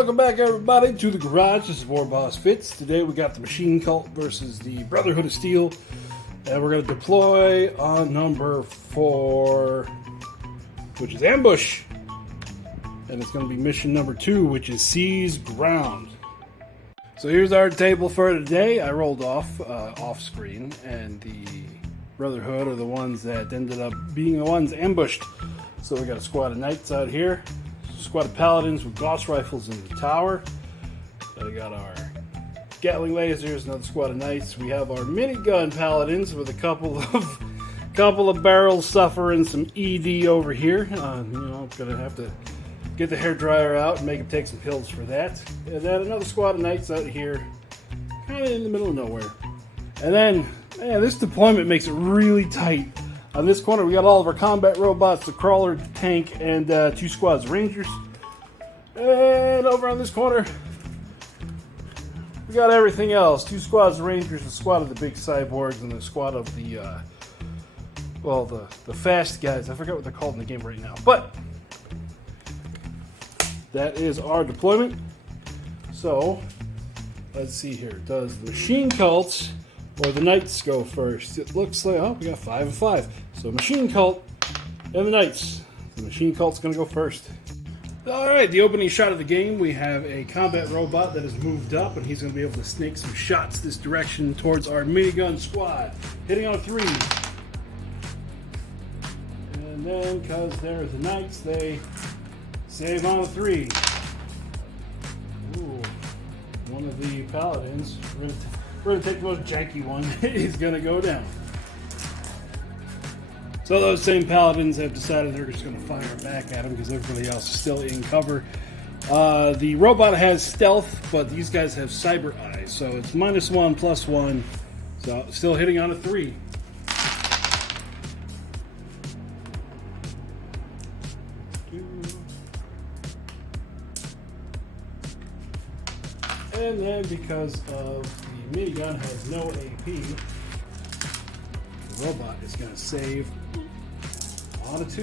Welcome back, everybody, to the garage. This is War Boss Fitz. Today we got the Machine Cult versus the Brotherhood of Steel, and we're going to deploy on number 4, which is Ambush, and it's going to be mission number 2, which is Seize Ground. So here's our table for today. I rolled off screen, and the Brotherhood are the ones that ended up being the ones ambushed. So we got a squad of knights out here. Squad of paladins with Gauss rifles in the tower. We got our Gatling lasers, another squad of knights. We have our minigun paladins with a couple of barrels suffering some ED over here. Gonna have to get the hairdryer out and make him take some pills for that. And then another squad of knights out here, kind of in the middle of nowhere. And then, man, this deployment makes it really tight. On this corner, we got all of our combat robots, the crawler, the tank, and 2 squads of rangers. And over on this corner, we got everything else. 2 squads of rangers, a squad of the big cyborgs, and a squad of the fast guys. I forget what they're called in the game right now. But that is our deployment. So, let's see here. Does the Machine Cult or the Knights go first? It looks like, oh, we got 5 and 5. So Machine Cult and the Knights. The Machine Cult's going to go first. Alright, the opening shot of the game, we have a combat robot that has moved up, and he's going to be able to snake some shots this direction towards our minigun squad. Hitting on a 3. And then, because they're the Knights, they save on a 3. Ooh, one of the paladins. We're going to take the most janky one. He's going to go down. So those same paladins have decided they're just going to fire back at him because everybody else is still in cover. The robot has stealth, but these guys have cyber eyes. So it's -1, +1. So still hitting on a 3. And then because of the minigun has no AP, the robot is going to save on a 2.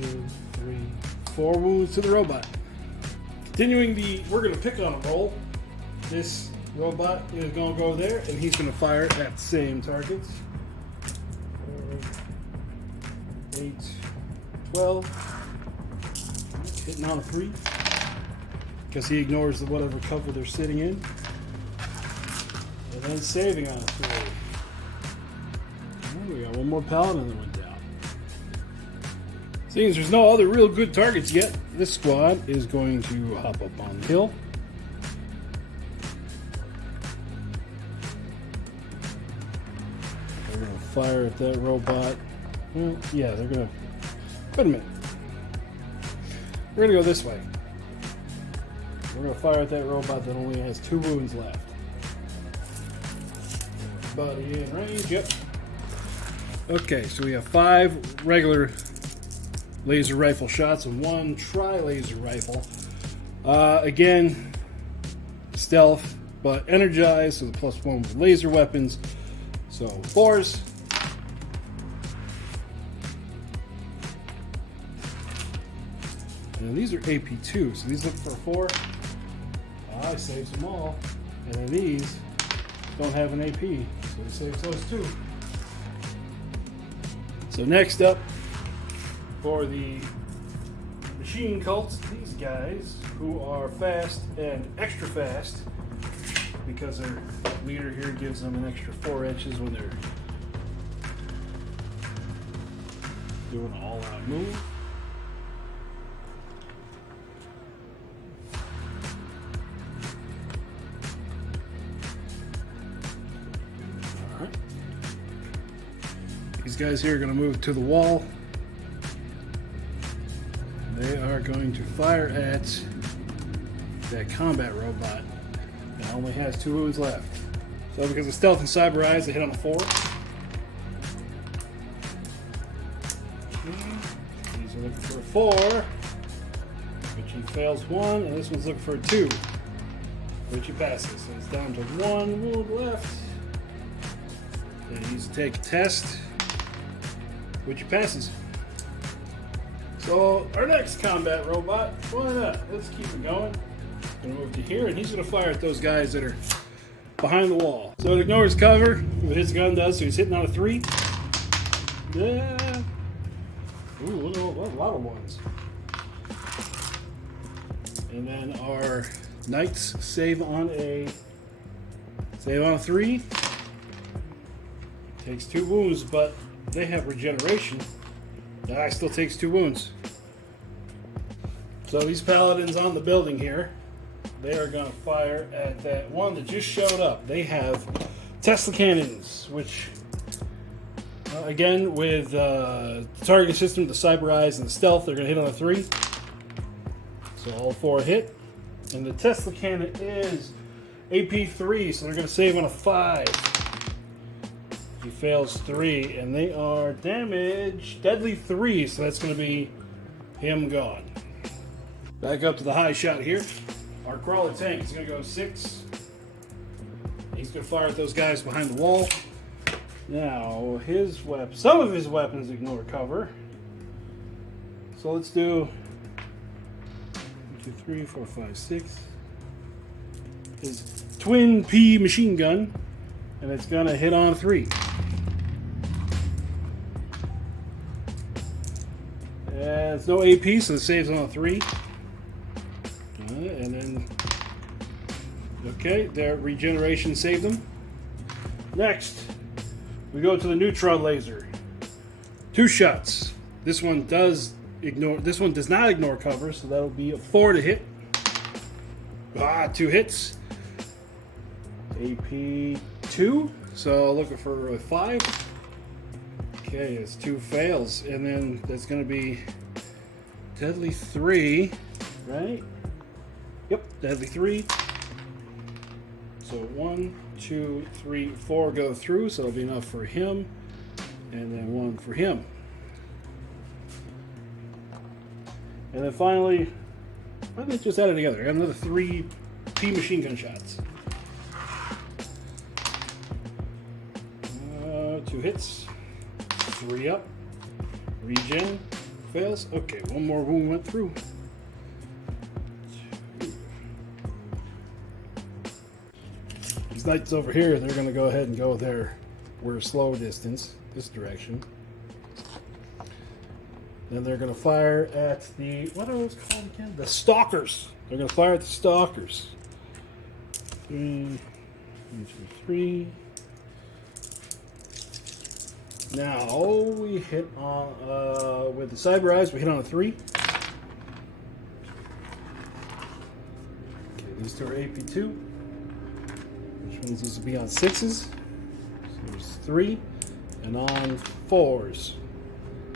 2, 3, 4 wounds to the robot. Continuing we're going to pick on a roll. This robot is going to go there, and he's going to fire at the same targets. 4, 8, 12. Hitting on a 3. Because he ignores whatever cover they're sitting in. And then saving on a 3. Oh, we got one more paladin that went down. Seeing as there's no other real good targets yet, this squad is going to hop up on the hill. They're going to fire at that robot. Well, yeah, they're going to... Wait a minute. We're going to go this way. We're going to fire at that robot that only has 2 wounds left. Body in range, yep. Okay, so we have 5 regular laser rifle shots and 1 tri-laser rifle. Again, stealth, but energized, so the +1 with laser weapons. So 4s. And these are AP2, so these look for 4. I saved them all. And then these don't have an AP, so we saved those too. So next up, for the Machine Cults, these guys who are fast and extra fast, because their leader here gives them an extra 4 inches when they're doing an all-out move. These guys here are going to move to the wall. They are going to fire at that combat robot that only has 2 wounds left. So because of stealth and cyber eyes, they hit on a 4. These are looking for a 4, which he fails 1, and this one's looking for a 2, which he passes. So it's down to 1 wound left. And he's to take a test, which he passes. So So our next combat robot, why not? Let's keep it going. Gonna move to here, and he's gonna fire at those guys that are behind the wall. So it ignores cover, what his gun does, so he's hitting on a 3. Yeah. Ooh, look at a lot of ones. And then our knights save on a 3. Takes 2 wounds, but they have regeneration. That guy still takes 2 wounds. So these paladins on the building here, they are going to fire at that one that just showed up. They have Tesla cannons, which, again, with the targeting system, the cyber eyes, and the stealth, they're going to hit on a 3. So all 4 hit. And the Tesla cannon is AP 3, so they're going to save on a 5. He fails 3, and they are damaged, deadly 3, so that's going to be him gone. Back up to the high shot here. Our crawler tank is going to go 6. He's going to fire at those guys behind the wall. Now, some of his weapons ignore cover. So let's do 1, 2, 3, 4, 5, 6. His twin P machine gun, and it's going to hit on 3. And it's no AP, so it saves on a 3. And then, okay, their regeneration saved them. Next, we go to the neutron laser. 2 shots. This one does not ignore cover, so that'll be a 4 to hit. 2 hits. AP 2, so looking for a 5. Okay, it's 2 fails, and then that's going to be deadly 3, right? Yep, deadly 3. So 1, 2, 3, 4 go through, so it'll be enough for him, and then 1 for him. And then finally, why don't they just add it together? I have another 3 P machine gun shots. 2 hits, 3 up, regen, fails. Okay, 1 more wound went through. These knights over here, they're going to go ahead and go there. We're slow distance, this direction. Then they're going to fire at the, what are those called again? The stalkers. They're going to fire at the stalkers. 1, 2, 3. Now we hit on with the cyber eyes. We hit on a 3. Okay, these 2 are AP2, which means these will be on 6s. So there's 3, and on 4s.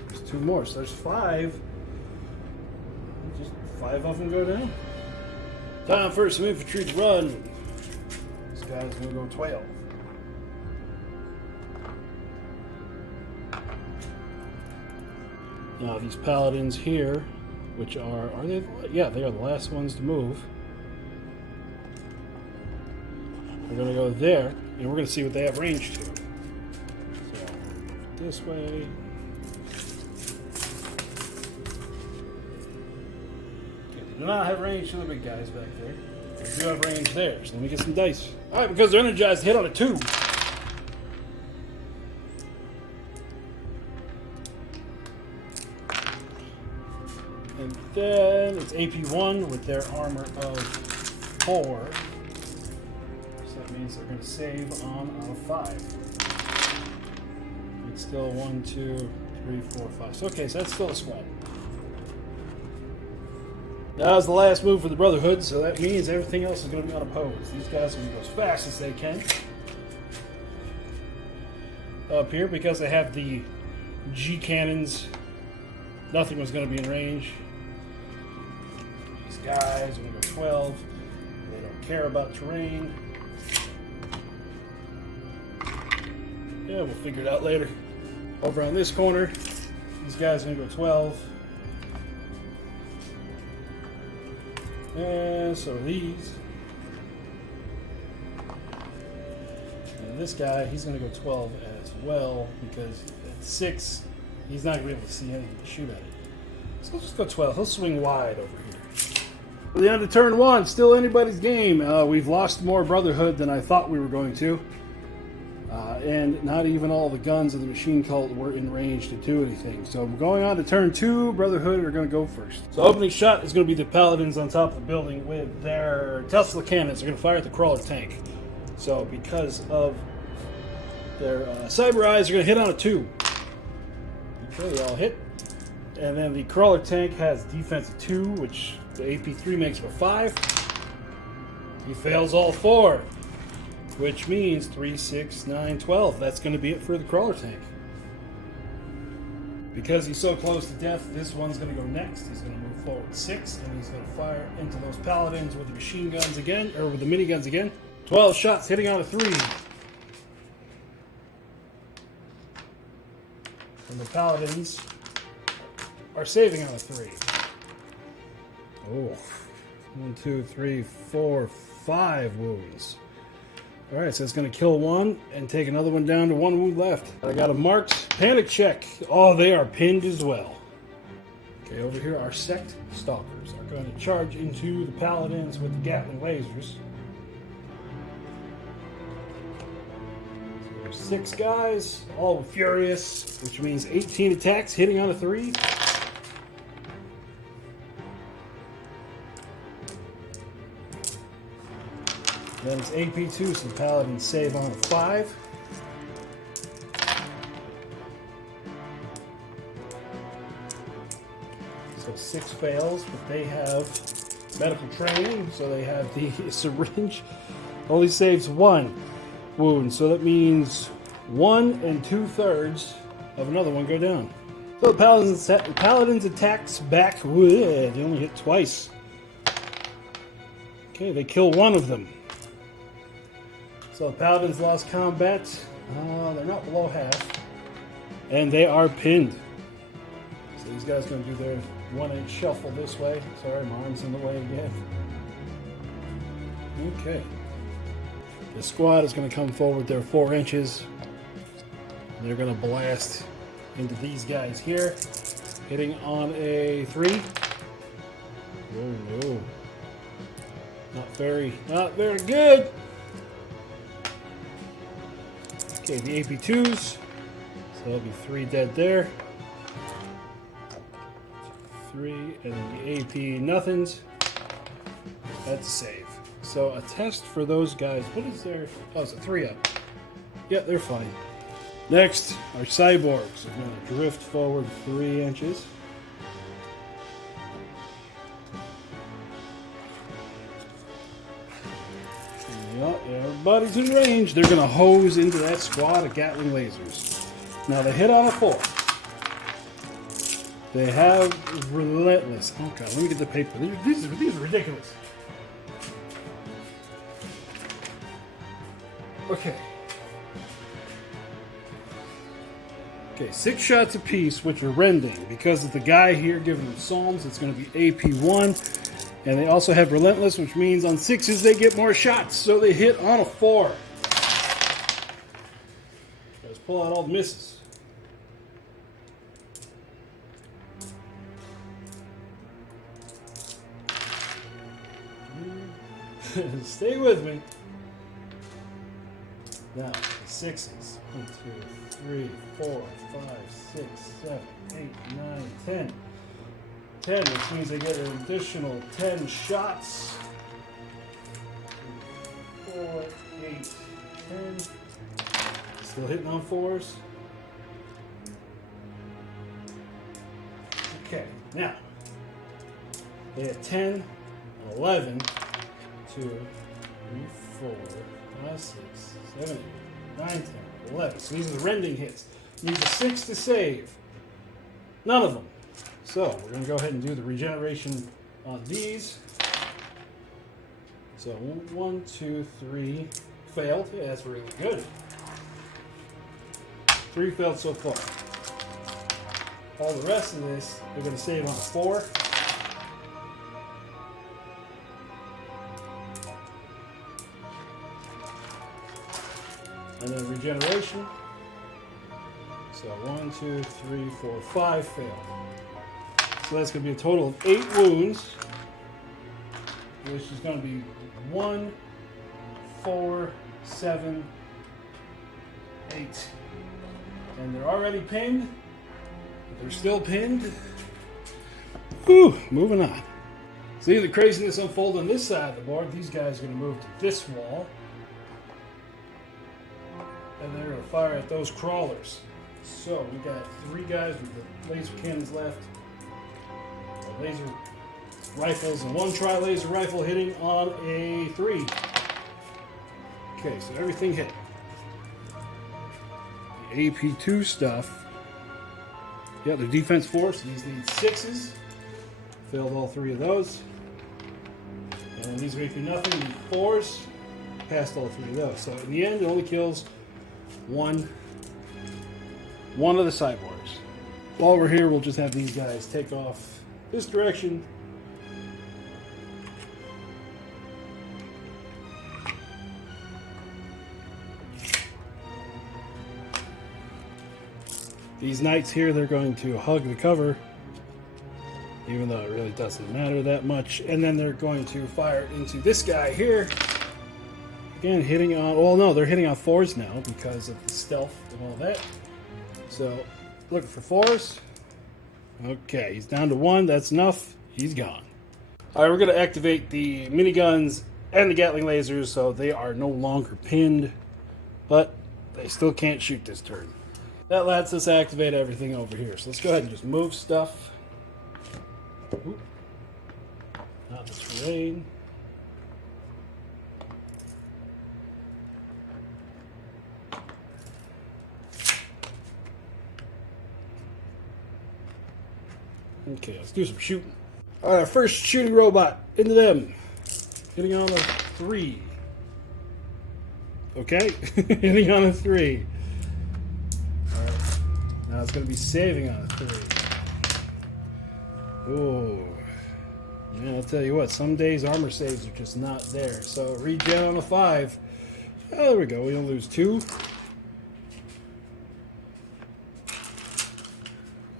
There's 2 more, so there's 5. Just 5 of them go down. Time for some infantry to run. This guy's gonna go 12. Now these paladins here, which are they? Yeah, they are the last ones to move. We're gonna go there, and we're gonna see what they have range to. So this way. Okay, they do not have range to the big guys back there. They do have range there, so let me get some dice. All right, because they're energized, hit on a 2. And then it's AP1 with their armor of 4. So that means they're going to save on a 5. It's still 1, 2, 3, 4, 5. So, okay, so that's still a squad. That was the last move for the Brotherhood, so that means everything else is going to be unopposed. These guys are going to go as fast as they can up here because they have the G cannons. Nothing was going to be in range. These guys are going to go 12. They don't care about terrain. Yeah, we'll figure it out later. Over on this corner, these guys are going to go 12. And so these. And this guy, he's going to go 12 as well because at 6, he's not going to be able to see anything to shoot at it. So let's just go 12. He'll swing wide over here. We're the end of turn 1. Still anybody's game. We've lost more Brotherhood than I thought we were going to. And not even all the guns of the machine cult were in range to do anything. So going on to turn 2, Brotherhood are going to go first. So opening shot is going to be the Paladins on top of the building with their Tesla cannons. They're going to fire at the crawler tank. So because of their cyber eyes, they're going to hit on a 2. Okay, they all hit. And then the crawler tank has defense of 2, which the AP3 makes it a 5. He fails all 4. Which means 3, 6, 9, 12. That's going to be it for the crawler tank. Because he's so close to death, this one's going to go next. He's going to move forward 6, and he's going to fire into those paladins with the machine guns again, or with the miniguns again. 12 shots hitting on a 3. And the paladins are saving on a 3. Oh, 1, 2, 3, 4, 5 wounds. Alright, so it's going to kill 1 and take another one down to 1 wound left. I got a marked panic check. Oh, they are pinned as well. Okay, over here our sect stalkers are going to charge into the paladins with the Gatling lasers. So there's 6 guys, all furious, which means 18 attacks hitting on a 3. Then it's AP2, so the paladins save on a 5. So 6 fails, but they have medical training, so they have the syringe. Only saves 1 wound, so that means 1 2/3 of another one go down. So the paladins attacks back. They only hit twice. Okay, they kill 1 of them. So the paladins lost combat. They're not below half. And they are pinned. So these guys are going to do their 1-inch shuffle this way. Sorry, my arm's in the way again. Okay. The squad is going to come forward their 4 inches. They're going to blast into these guys here. Hitting on a 3. Oh no. Not very good. Okay, the AP2s. So there'll be 3 dead there. 3, and then the AP nothings. That's a save. So a test for those guys. What is their... Oh, it's a 3-up. Yeah, they're fine. Next, our cyborgs are going to drift forward 3 inches. Yep, everybody's in range. They're going to hose into that squad of Gatling lasers. Now they hit on a 4. They have relentless. Oh god, let me get the paper. These are ridiculous. Okay. Okay, 6 shots apiece, which are rending. Because of the guy here giving them psalms, it's going to be AP1. And they also have relentless, which means on 6s they get more shots. So they hit on a 4. Let's pull out all the misses. Stay with me. Now, the 6s. 1, 2, 3, 4, 5, 6, 7, 8, 9, 10. 10, which means they get an additional 10 shots. 4, 8, 10. Still hitting on 4s. Okay, now. They had 10, 11, 2, 3, 4, 5, 6, 7, 8, 9, 10, 11. So these are the rending hits. Needs a 6 to save. None of them. So we're going to go ahead and do the regeneration on these. So 1, 2, 3 failed. Yeah, that's really good. 3 failed so far. All the rest of this, they're going to save on a 4. And then regeneration. So 1, 2, 3, 4, 5 failed. So that's going to be a total of 8 wounds, which is going to be 1, 4, 7, 8. And they're already pinned. They're still pinned. Whew, moving on. See the craziness unfold on this side of the board. These guys are going to move to this wall. And they're going to fire at those crawlers. So we got 3 guys with the laser cannons left. Laser rifles and 1 tri-laser rifle hitting on a 3. Okay, so everything hit. The AP2 stuff. Yeah, the defense 4, so these need 6s. Failed all 3 of those. And these make me nothing. Need 4s. Passed all 3 of those. So in the end, it only kills one of the cyborgs. While we're here, we'll just have these guys take off this direction. These knights here, they're going to hug the cover, even though it really doesn't matter that much. And then they're going to fire into this guy here. Again, hitting on, well, no, they're hitting on 4s now because of the stealth and all that. So, looking for 4s. Okay, he's down to 1. That's enough. He's gone. All right, we're going to activate the miniguns and the Gatling lasers, so they are no longer pinned, but they still can't shoot this turn. That lets us activate everything over here. So let's go ahead and just move stuff. Ooh. Not the terrain. Okay, let's do some shooting. All right, first shooting robot into them. Hitting on a 3. Okay, hitting on a 3. All right, now it's going to be saving on a 3. Oh, man, I'll tell you what. Some days armor saves are just not there. So regen on a 5. Oh, there we go. We don't lose 2.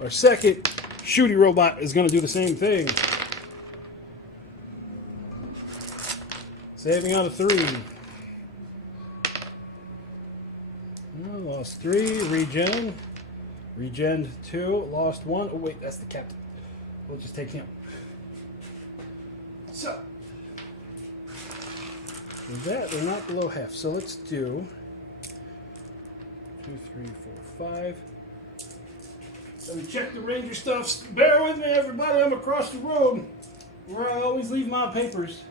Our second shooting robot is going to do the same thing. Saving on a 3. Oh, lost 3. Regen. Regen 2. Lost 1. Oh, wait, that's the captain. We'll just take him. So, with that, they're not below half. So let's do 2, 3, 4, 5. Let me check the ranger stuff. Bear with me, everybody. I'm across the road where I always leave my papers.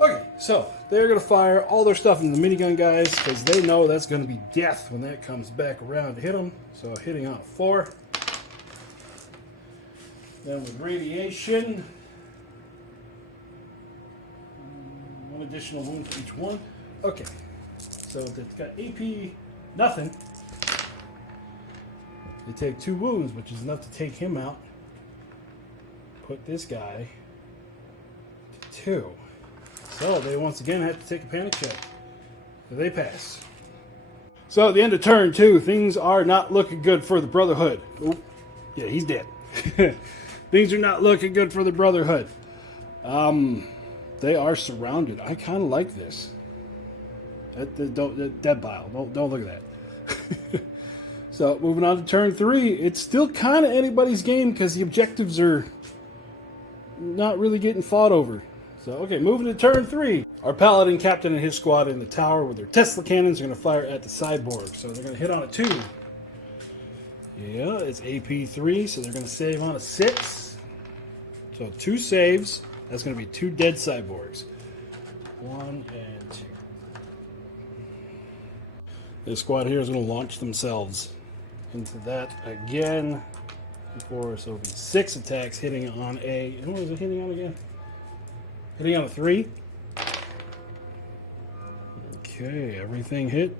Okay, so they're going to fire all their stuff into the minigun guys because they know that's going to be death when that comes back around to hit them. So hitting on a 4. Then with radiation, 1 additional wound for each one. Okay, so they've got AP nothing. They take 2 wounds, which is enough to take him out. Put this guy to 2. So they once again have to take a panic check. So they pass. So at the end of turn 2, things are not looking good for the Brotherhood. Oh, yeah, he's dead. Things are not looking good for the Brotherhood. They are surrounded. I kind of like this. Dead pile. Don't look at that. So moving on to turn 3, it's still kind of anybody's game because the objectives are not really getting fought over. So, okay, moving to turn 3. Our paladin captain and his squad in the tower with their Tesla cannons are going to fire at the cyborg. So they're going to hit on a 2. Yeah, it's AP3, so they're going to save on a 6. So 2 saves. That's going to be 2 dead cyborgs. 1 and 2. This squad here is going to launch themselves into that again. So it'll be 6 attacks hitting on a... And what is it hitting on again? Hitting on a 3. Okay, everything hit.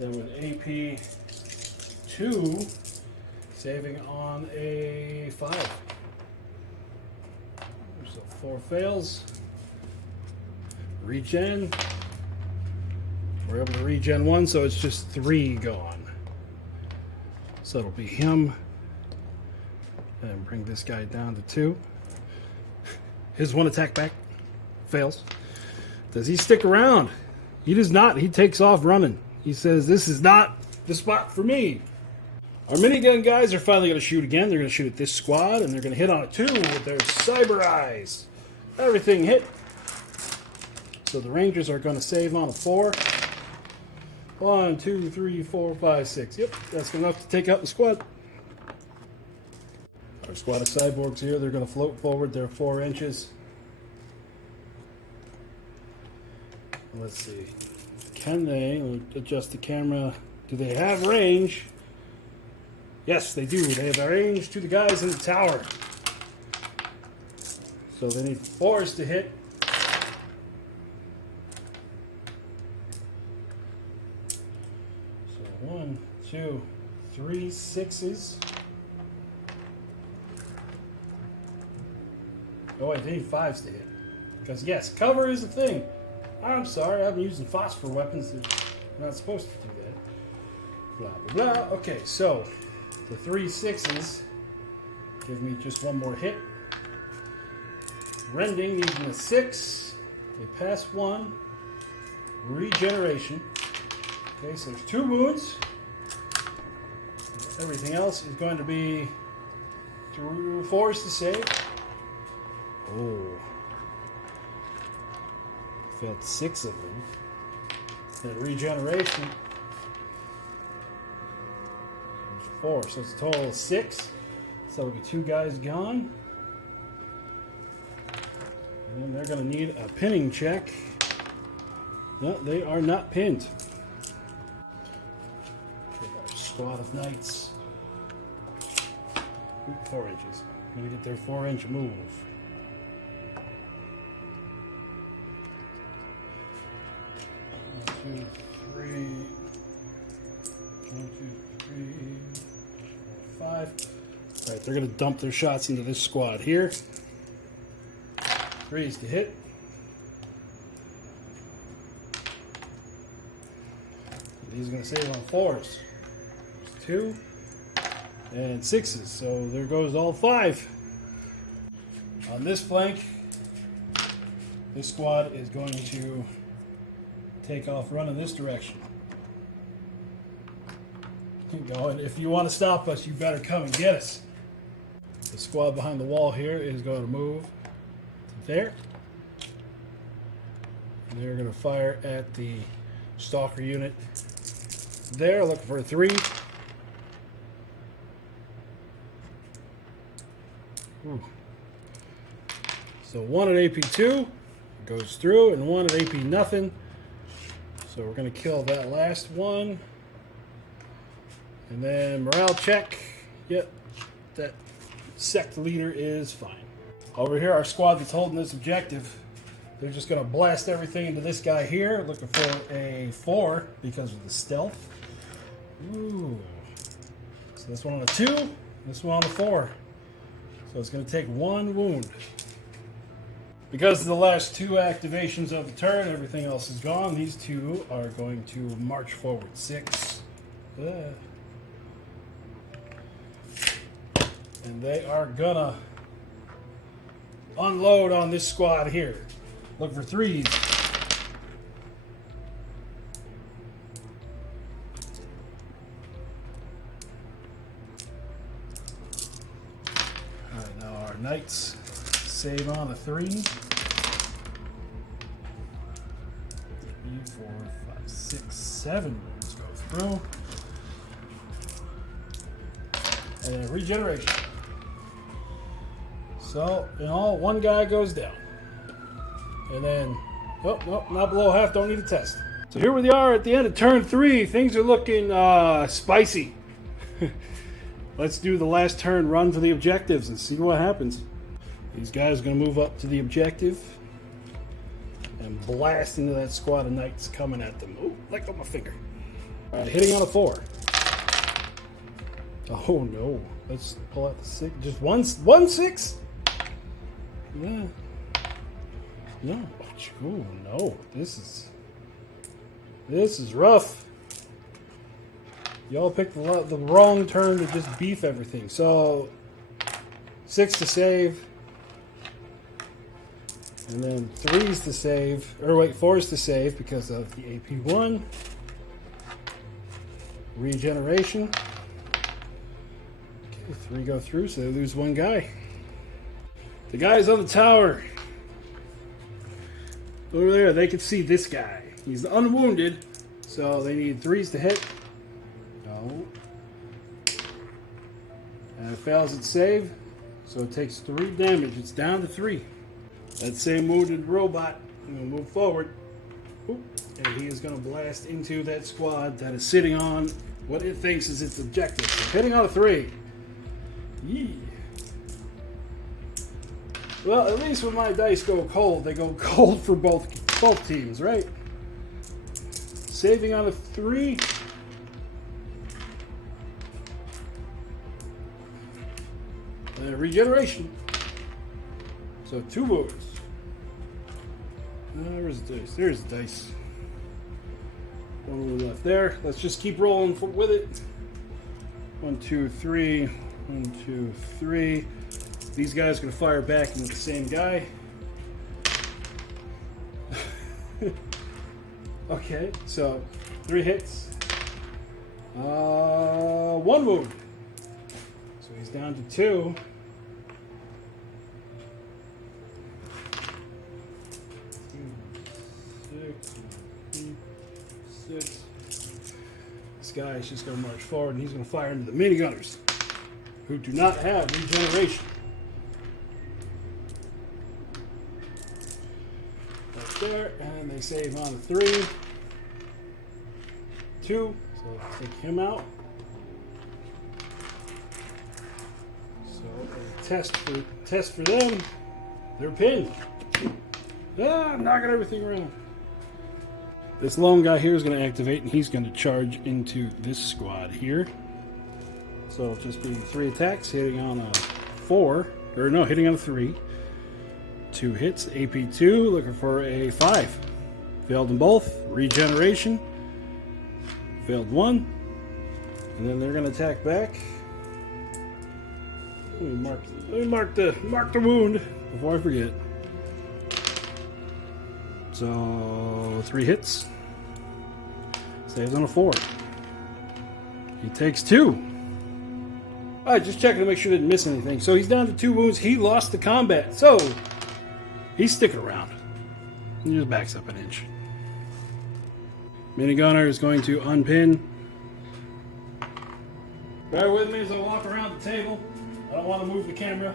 Then with AP 2, saving on a 5. So 4 fails. Regen. We're able to regen 1, so it's just 3 gone. So it'll be him. And bring this guy down to 2. His one attack back fails. Does he stick around? He does not. He takes off running. He says, this is not the spot for me. Our minigun guys are finally going to shoot again. They're going to shoot at this squad, and they're going to hit on a 2 with their cyber eyes. Everything hit. So the Rangers are going to save on a 4. 1, 2, 3, 4, 5, 6. Yep, that's enough to take out the squad. Our squad of cyborgs here, they're going to float forward. They're 4 inches. Let's see. Can they adjust the camera? Do they have range? Yes, they do. They have range to the guys in the tower. So they need 4s to hit. So 1, 2, 3 6s. Oh wait, they need 5s to hit. Because yes, cover is a thing. I'm sorry, I've been using phosphor weapons. You're not supposed to do that. Blah, blah, blah. Okay, so the 3 6s give me just 1 more hit. Rending needs a 6. They pass 1. Regeneration. Okay, so there's 2 wounds. Everything else is going to be 4s to save. Oh. Failed 6 of them. Then regeneration. There's 4, so it's a total of 6. So it'll be 2 guys gone. And then they're going to need a pinning check. No, they are not pinned. Take our squad of knights. 4 inches. I'm going to get their 4-inch move. 1, 2, 3. 1, 2, 3, 4, 5. All right, they're going to dump their shots into this squad here. 3s to hit. These are going to save on 4s. There's 2 and 6s. So there goes all 5. On this flank, this squad is going to take off running this direction. Keep going. If you want to stop us, you better come and get us. The squad behind the wall here is going to move to there. And they're going to fire at the stalker unit there, looking for a 3. Ooh. So 1 at AP 2 goes through, and 1 at AP nothing. So we're going to kill that last one. And then morale check. Yep, that sect leader is fine. Over here, our squad that's holding this objective, they're just going to blast everything into this guy here, looking for a 4 because of the stealth. Ooh. So this one on a 2, this one on a 4. So it's going to take 1 wound. Because of the last 2 activations of the turn, everything else is gone. These 2 are going to march forward 6. And they are gonna unload on this squad here. Look for 3s. Alright, now our knights save on a 3. 3, 4, 5, 6, 7. Let's go through. And then regeneration. So, in all, 1 guy goes down. And then, oh, no, not below half, don't need a test. So here we are at the end of turn 3. Things are looking spicy. Let's do the last turn run for the objectives and see what happens. These guys are going to move up to the objective and blast into that squad of knights coming at them. Oh, let go of my finger. All right, hitting on a 4. Oh no, let's pull out the 6. Just one 6? Yeah. No. Oh no, this is rough. Y'all picked the wrong turn to just beef everything. So 6 to save. And then 3's to save. Or wait, 4's to save because of the AP1. Regeneration. Okay, 3 go through, so they lose 1 guy. The guys on the tower. Over there, they can see this guy. He's unwounded, so they need 3's to hit. No. And it fails its save, so it takes 3 damage. It's down to 3. That same wounded robot will move forward. Oop, and he is going to blast into that squad that is sitting on what it thinks is its objective. So hitting on a 3. Yee. Well, at least when my dice go cold, they go cold for both teams, right? Saving on a 3. Regeneration. So 2 wounds. Where's the dice? There's the dice. 1 wound left there. Let's just keep rolling with it. 1, 2, 3. 1, 2, 3. These guys are going to fire back into the same guy. Okay, so 3 hits. 1 wound. So he's down to 2. Six. This guy is just going to march forward and he's going to fire into the minigunners, who do not have regeneration. Right there, and they save on a 3. 2, so let's take him out. So a test for them. They're pinned. I'm knocking everything around. This lone guy here is going to activate, and he's going to charge into this squad here. So it'll just be 3 attacks, hitting on a 4, or no, hitting on a 3. 2 hits, AP2, looking for a 5. Failed them both. Regeneration. Failed 1. And then they're going to attack back. Let me mark the wound before I forget. So 3 hits. Saves on a 4. He takes 2. Alright, just checking to make sure I didn't miss anything. So he's down to 2 wounds. He lost the combat. So he's sticking around. He just backs up an inch. Minigunner is going to unpin. Bear with me as I walk around the table. I don't want to move the camera.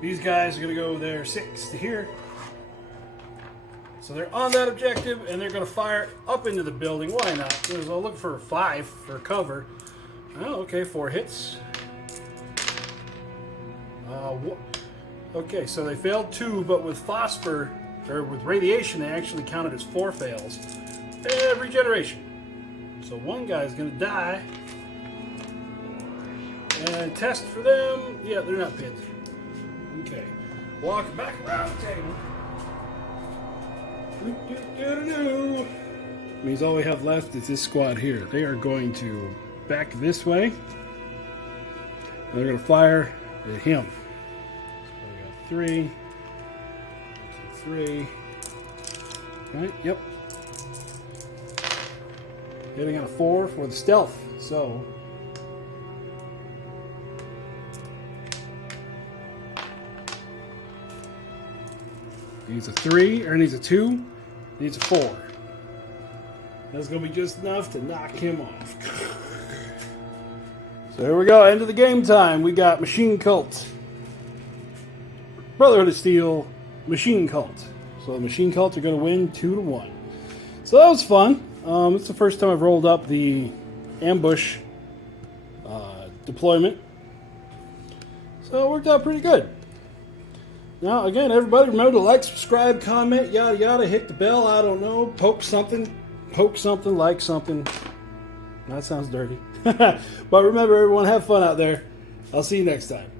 These guys are going to go there 6 to here. So they're on that objective, and they're going to fire up into the building. Why not? Because I'll look for a 5 for cover. Oh, okay, 4 hits. Okay, so they failed 2, but with phosphor, or with radiation, they actually counted as 4 fails. And regeneration. So 1 guy's going to die. And test for them. Yeah, they're not pinned. Okay. Walk back around the table. Means all we have left is this squad here. They are going to back this way. And they're going to fire at him. So we got 3. 3. Right, yep. Hitting on a 4 for the stealth. So needs a 3, or needs a 2, needs a 4. That's going to be just enough to knock him off. So here we go, end of the game time. We got Machine Cult, Brotherhood of Steel, Machine Cult. So the Machine Cult are going to win 2-1. So that was fun. It's the first time I've rolled up the ambush deployment. So it worked out pretty good. Now, again, everybody remember to like, subscribe, comment, yada, yada, hit the bell, I don't know, poke something, like something. That sounds dirty. But remember, everyone, have fun out there. I'll see you next time.